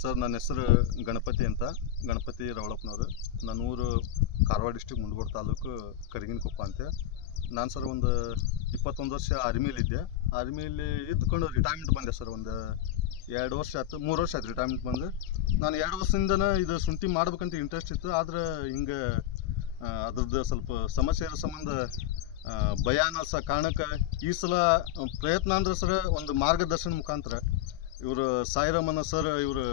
Sir ನನ್ನ ಹೆಸರು ಗಣಪತಿ ಅಂತ, ಗಣಪತಿ ರವಳಪ್ಪನವರು. ನನ್ನ ಊರು ಕಾರವಾರ ಡಿಸ್ಟಿಕ್ ಮುಂಡಗೋಡ ತಾಲೂಕು ಕರಿಗಿನಕೊಪ್ಪ ಅಂತ. ನಾನು ಸರ್ ಒಂದು 21 ವರ್ಷ ಆರ್ಮಿಲಿದ್ದೆ. ಆರ್ಮಿಲಿ ಇದ್ಕೊಂಡು ರಿಟೈರ್ಮೆಂಟ್ ಬಂದೆ ಸರ್. ಒಂದು 2 ವರ್ಷ ಆಯ್ತು, 3 ವರ್ಷ ಆಯ್ತು ರಿಟೈರ್ಮೆಂಟ್ ಬಂದು. ನಾನು 2 ವರ್ಷದಿಂದನೇ ಇದು ಶುಂಠಿ ಮಾಡ್ಬೇಕಂತ ಇಂಟ್ರೆಸ್ಟ್ ಇತ್ತು. ಆದ್ರೆ ಹಿಂಗೆ ಅದ್ರದ್ದು ಸ್ವಲ್ಪ ಸಮಸ್ಯೆ ಇರೋ ಸಂಬಂಧ ಭಯ ಅನ್ನೋ ಕಾರಣಕ್ಕೆ ಈ ಸಲ ಪ್ರಯತ್ನ ಅಂದ್ರೆ ಸರ್ ಒಂದು ಮಾರ್ಗದರ್ಶನ ಮುಖಾಂತರ ಇವರು ಸಾಯಿರಾಮಣ್ಣ ಸರ್ ಇವರು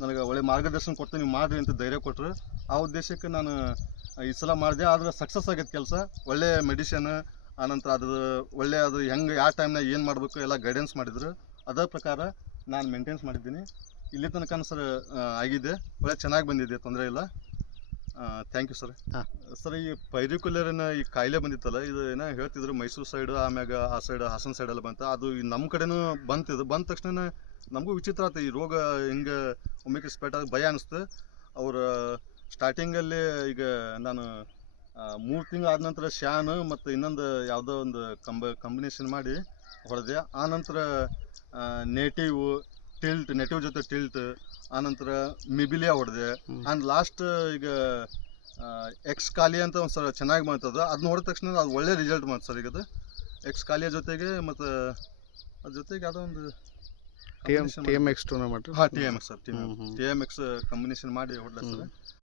ನನಗೆ ಒಳ್ಳೆ ಮಾರ್ಗದರ್ಶನ ಕೊಟ್ಟು ನೀವು ಮಾಡಿರಿ ಅಂತ ಧೈರ್ಯ ಕೊಟ್ಟರು. ಆ ಉದ್ದೇಶಕ್ಕೆ ನಾನು ಈ ಸಲ ಮಾಡಿದೆ. ಆದರೆ ಸಕ್ಸಸ್ ಆಗೈತೆ ಕೆಲಸ. ಒಳ್ಳೆ ಮೆಡಿಷನ್, ಆನಂತರ ಅದು ಒಳ್ಳೆ ಅದು ಹೆಂಗೆ ಯಾವ ಟೈಮ್ನಾಗ ಏನು ಮಾಡಬೇಕು ಎಲ್ಲ ಗೈಡೆನ್ಸ್ ಮಾಡಿದ್ರು. ಅದರ ಪ್ರಕಾರ ನಾನು ಮೇಂಟೆನ್ಸ್ ಮಾಡಿದ್ದೀನಿ. ಇಲ್ಲಿ ತನಕ ಸರ್ ಆಗಿದೆ, ಒಳ್ಳೆ ಚೆನ್ನಾಗಿ ಬಂದಿದೆ, ತೊಂದರೆ ಇಲ್ಲ. Thank you sir. ಸರ್, ಈ ಪೈರಿಕ್ಯುಲರಿನ ಈ ಕಾಯಿಲೆ ಬಂದಿತ್ತಲ್ಲ, ಇದು ಏನೋ ಹೇಳ್ತಿದ್ರು ಮೈಸೂರು ಸೈಡು, ಆಮ್ಯಾಗ ಆ ಸೈಡ್ ಹಾಸನ ಸೈಡೆಲ್ಲ ಬಂತು. ಅದು ನಮ್ಮ ಕಡೆನೂ ಬಂತಿದ್ದು. ಬಂದ ತಕ್ಷಣ ನಮಗೂ ವಿಚಿತ್ರ ಆಯ್ತು, ಈ ರೋಗ ಹಿಂಗೆ ಒಮ್ಮೆಗೆ ಸ್ಪ್ರೆಡ್ ಆಗಿ ಭಯ ಅನಿಸ್ತು. ಅವ್ರು ಸ್ಟಾರ್ಟಿಂಗಲ್ಲಿ ಈಗ ನಾನು 3 ತಿಂಗಳು ಆದ ನಂತರ ಶ್ಯಾನ್ ಮತ್ತು ಇನ್ನೊಂದು ಯಾವುದೋ ಒಂದು ಕಾಂಬಿನೇಷನ್ ಮಾಡಿ ಹೊಡೆದೆ. ಆನಂತರ ನೆಟಿವ್ ಜೊತೆ ಟಿಲ್ಟ್, ಆನಂತರ ಮಿಬಿಲಿಯಾ ಹೊಡೆದೆ. ಆ್ಯಂಡ್ ಲಾಸ್ಟ್ ಈಗ ಎಕ್ಸ್ಕಾಲಿಯಾ ಅಂತ ಒಂದು ಸರ್ ಚೆನ್ನಾಗಿ ಮಾಡ್ತದೆ. ಅದನ್ನ ಹೊಡೆದ ತಕ್ಷಣ ಅದು ಒಳ್ಳೆ ರಿಸಲ್ಟ್ ಮಾಡ್ತು ಸರ್. ಈಗ ಅದು ಎಕ್ಸ್ಕಾಲಿಯಾ ಜೊತೆಗೆ ಮತ್ತು ಅದ್ರ ಜೊತೆಗೆ ಯಾವುದೋ ಒಂದು TMX tournament. TMX sir, TMX combination ಮಾಡಿ ಹೊಡೆದ ಸರ್.